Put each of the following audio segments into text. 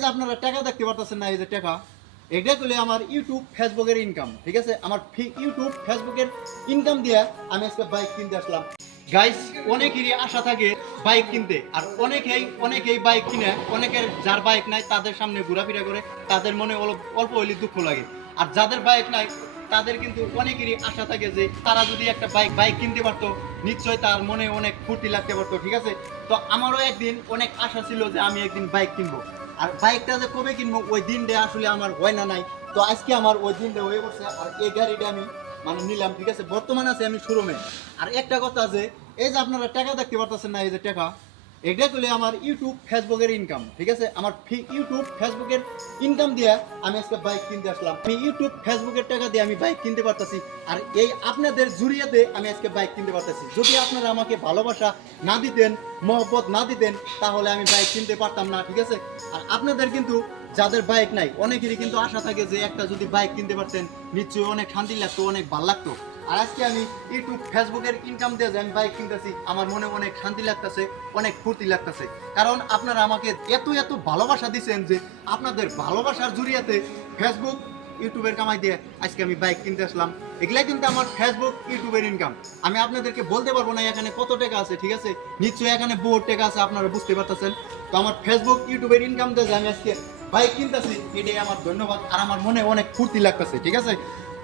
যে আপনারা টাকা দেখতে পারতেছেন না, এই যে টাকা, এটা করলে আমার ইউটিউব ফেসবুকের ইনকাম, ঠিক আছে। আমার ইউটিউব ফেসবুকের ইনকাম দিয়ে আমি আজকে বাইক কিনতে আসলাম। গাইস, অনেকেরই আশা থাকে বাইক কিনতে, আর অনেকেই বাইক কিনে, অনেকের যার বাইক নাই তাদের সামনে ঘোরাফেরা করে, তাদের মনে অল্প হইলে দুঃখ লাগে। আর যাদের বাইক নাই তাদের কিন্তু অনেকেরই আশা থাকে যে তারা যদি একটা বাইক কিনতে পারতো, নিশ্চয়ই তার মনে অনেক ফুর্তি লাগতে পারতো, ঠিক আছে। তো আমারও একদিন অনেক আশা ছিল যে আমি একদিন বাইক কিনবো, আর বাইকটা যে কবে কিনবো ওই দিনটা আসলে আমার হয় না নাই। তো আজকে আমার ওই দিনটা হয়ে পড়ছে, আর এই গাড়িটা আমি মানে নিলাম, ঠিক আছে। বর্তমানে আছে আমি শোরুমে। আর একটা কথা আছে, এই যে আপনারা টাকা দেখতে পারতেছেন না, এই যে টাকা, এটা করলে আমার ইউটিউব ফেসবুকের ইনকাম, ঠিক আছে। আমার ইউটিউব ফেসবুকের ইনকাম দিয়ে আমি আজকে বাইক কিনতে আসলাম। আমি ইউটিউব ফেসবুকের টাকা দিয়ে আমি বাইক কিনতে পারতেছি, আর এই আপনাদের জুড়িয়াতে আমি আজকে বাইক কিনতে পারতেছি। যদি আপনারা আমাকে ভালোবাসা না দিতেন, মহব্বত না দিতেন, তাহলে আমি বাইক কিনতে পারতাম না, ঠিক আছে। আর আপনাদের কিন্তু যাদের বাইক নাই অনেকেরই কিন্তু আশা থাকে যে একটা যদি বাইক কিনতে পারতেন নিশ্চয়ই অনেক শান্তি লাগতো, অনেক ভালো লাগতো। আর আজকে আমি ইউটিউব ফেসবুকের ইনকাম দিয়ে যে আমি বাইক কিনতেছি, আমার মনে অনেক শান্তি লাগতেছে, অনেক ফুর্তি লাগতেছে। কারণ আপনারা আমাকে এত ভালোবাসা দিচ্ছেন যে আপনাদের ভালোবাসার জুড়িয়াতে ফেসবুক ইউটিউবের কামাই দিয়ে আজকে আমি বাইক কিনতে আসলাম। এগুলাই কিন্তু আমার ফেসবুক ইউটিউবের ইনকাম। আমি আপনাদেরকে বলতে পারবো না এখানে কত টাকা আছে, ঠিক আছে। নিশ্চয়ই এখানে বহুত টাকা আছে, আপনারা বুঝতে পারতেছেন। তো আমার ফেসবুক ইউটিউবের ইনকাম দিয়ে যে আমি আজকে বাইক কিনতেছি, এটাই আমার ধন্যবাদ। আর আমার মনে অনেক ফুর্তি লাগতেছে, ঠিক আছে।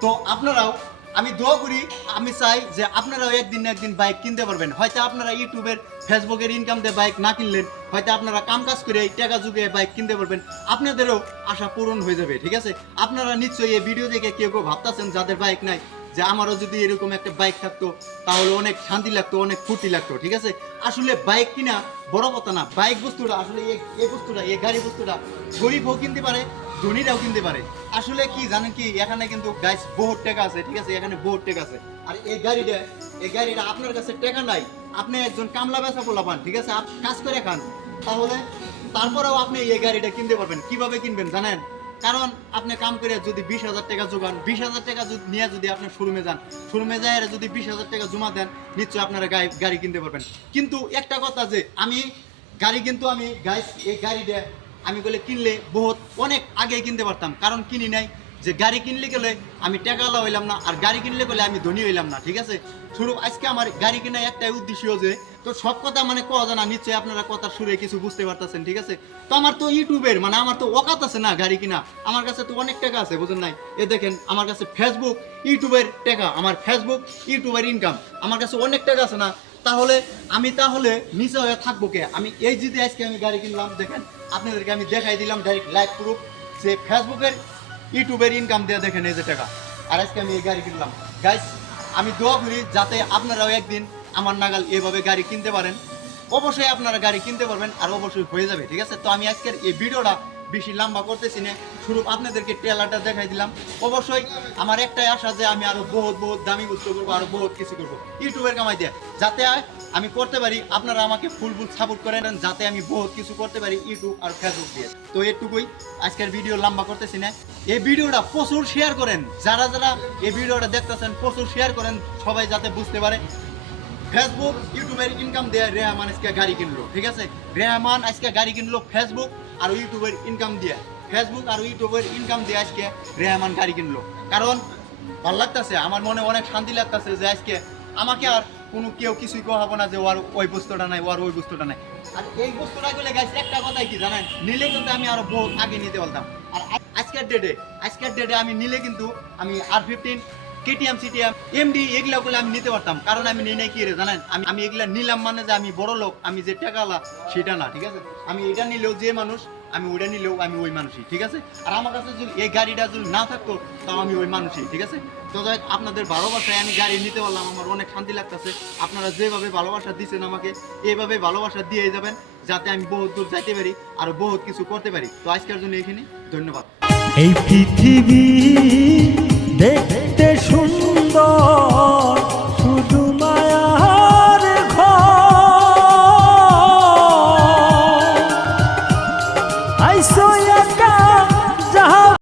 তো আপনারাও, আমি দোয়া করি, আমি চাই যে আপনারাও একদিন না একদিন বাইক কিনতে পারবেন। হয়তো আপনারা ইউটিউবের ফেসবুকের ইনকাম দিয়ে বাইক না কিনলেন, হয়তো আপনারা কাম কাজ করে এই টাকা যুগে বাইক কিনতে পারবেন, আপনাদেরও আশা পূরণ হয়ে যাবে, ঠিক আছে। আপনারা নিশ্চয়ই এই ভিডিও দেখে কেউ ভাবতেছেন যাদের বাইক নাই যে আমারও যদি এরকম একটা বাইক থাকতো তাহলে অনেক শান্তি লাগতো, অনেক ফুর্তি লাগতো, ঠিক আছে। আসলে বাইক কিনা বড় কথা না, বাইক বস্তুটা আসলে এই বস্তুটা, এই গাড়ি বস্তুটা গরিবও কিনতে পারে, ধনীরাও কিনতে পারে। আসলে কি জানেন কি, এখানে কিন্তু গাইস বহুত টাকা আছে, ঠিক আছে, এখানে বহুত টাকা আছে। আর এই গাড়িটা আপনার কাছে টাকা নাই, আপনি একজন কামলা বেচা পোলা পান, ঠিক আছে, কাজ করে খান, তাহলে তারপরেও আপনি এই গাড়িটা কিনতে পারবেন। কিভাবে কিনবেন জানেন? কারণ আপনি কাম করে যদি 20,000 টাকা জোগান, 20,000 টাকা নিয়ে যদি আপনি শোরুমে যান, শোরুমে যায় যদি 20,000 টাকা জমা দেন, নিশ্চয়ই আপনারা গাড়ি কিনতে পারবেন। কিন্তু একটা কথা যে আমি গাইস এই গাড়িটা আমি বলে কিনলে বহুত অনেক আগে কিনতে পারতাম, কারণ কিনি নাই। যে গাড়ি কিনলে গেলে আমি টাকাওয়ালা হইলাম না, আর গাড়ি কিনলে গেলে আমি ধনী হইলাম না, ঠিক আছে। শুরু আজকে আমার গাড়ি কেনা একটাই উদ্দেশ্য যে, তো সব কথা মানে কওয়া যায় না, নিশ্চয়ই আপনারা কথার সুরে কিছু বুঝতে পারতেছেন, ঠিক আছে। তো আমার তো ইউটিউবের মানে আমার তো অকাত আছে না গাড়ি কিনা, আমার কাছে তো অনেক টাকা আছে, বুঝেন নাই। এ দেখেন আমার কাছে ফেসবুক ইউটিউবের টাকা, আমার ফেসবুক ইউটিউবের ইনকাম, আমার কাছে অনেক টাকা আছে না। তাহলে আমি নিচে হয়ে থাকবো কে? আমি এই যদি আজকে আমি গাড়ি কিনলাম, দেখেন আপনাদেরকে আমি দেখাই দিলাম ডাইরেক্ট লাইভ প্রুফ যে ফেসবুকের ইউটিউবের ইনকাম দিয়ে দেখেন এই যে টাকা। আর আজকে আমি এই গাড়ি কিনলাম। গাইস, আমি দোয়া করি যাতে আপনারাও একদিন আমার নাগাল এভাবে গাড়ি কিনতে পারেন। অবশ্যই আপনারা গাড়ি কিনতে পারবেন, আর অবশ্যই হয়ে যাবে, ঠিক আছে। তো আমি আজকের এই ভিডিওটা বেশি লম্বা করতেছি না, শুরু আপনাদেরকে ট্রেলারটা দেখাই দিলাম। অবশ্যই আমার একটাই আশা যে আমি আরো বহুত দামি বস্তু করবো, আরো বহুত কিছু করবো ইউটিউবের কামাই দিয়ে, যাতে আমি করতে পারি। আপনারা আমাকে ফুল সাপোর্ট করেন যাতে আমি বহুত কিছু করতে পারি ইউটিউব আর ফেসবুক দিয়ে। তো এটুকুই, আজকের ভিডিও লম্বা করতেছি না। এই ভিডিওটা প্রচুর শেয়ার করেন, যারা এই ভিডিওটা দেখতেছেন প্রচুর শেয়ার করেন, সবাই যাতে বুঝতে পারে ফেসবুক ইউটিউবের ইনকাম দিয়ে রেহমান আজকে গাড়ি কিনলো, ঠিক আছে। রেহমান আজকে গাড়ি কিনলো ফেসবুক আর ইউটিউবের ইনকাম দিয়ে, ফেসবুক আর ইউটিউবের ইনকাম দিয়ে আজকে রেহমান গাড়ি কিনলো। কারণ ভালো লাগতেছে, আমার মনে অনেক শান্তি লাগতেছে যে আজকে আমাকে আর কোনো কেউ কিছুই কহাবো না যে ওর ওই বস্তুটা নাই, ওর ওই বস্তুটা নাই। আর এই বস্তুটা গেলে গাইছে একটা কথাই কি জানেন, নিলে কিন্তু আমি আরো বহুত আগে নিতে বলতাম। আর আজকের ডেটে আমি নিলে কিন্তু আমি R15 কেটিএম সিটিএম এমডি এগুলা বলে আমি নিতে পারতাম, কারণ আমি নিই নাই কি রে জানেন, আমি এগুলা নিলাম মানে যে আমি বড় লোক, আমি যে টাকাওয়ালা সেটা না, ঠিক আছে। আমি এটা নিলেও যে মানুষ, আমি ওইটা নিলেও আমি ওই মানুষই, ঠিক আছে। আর আমার কাছে যদি এই গাড়িটা যদি না থাকতো তাও আমি ওই মানুষই, ঠিক আছে। তো যাই আপনাদের ভালোবাসায় আমি গাড়ি নিতে পারলাম, আমার অনেক শান্তি লাগতেছে। আপনারা যেভাবে ভালোবাসা দিচ্ছেন আমাকে, এইভাবে ভালোবাসা দিয়ে যাবেন যাতে আমি বহুত দূর যাইতে পারি আর বহুত কিছু করতে পারি। তো আজকের জন্য এখানে ধন্যবাদ। এই পৃথিবী দেখতে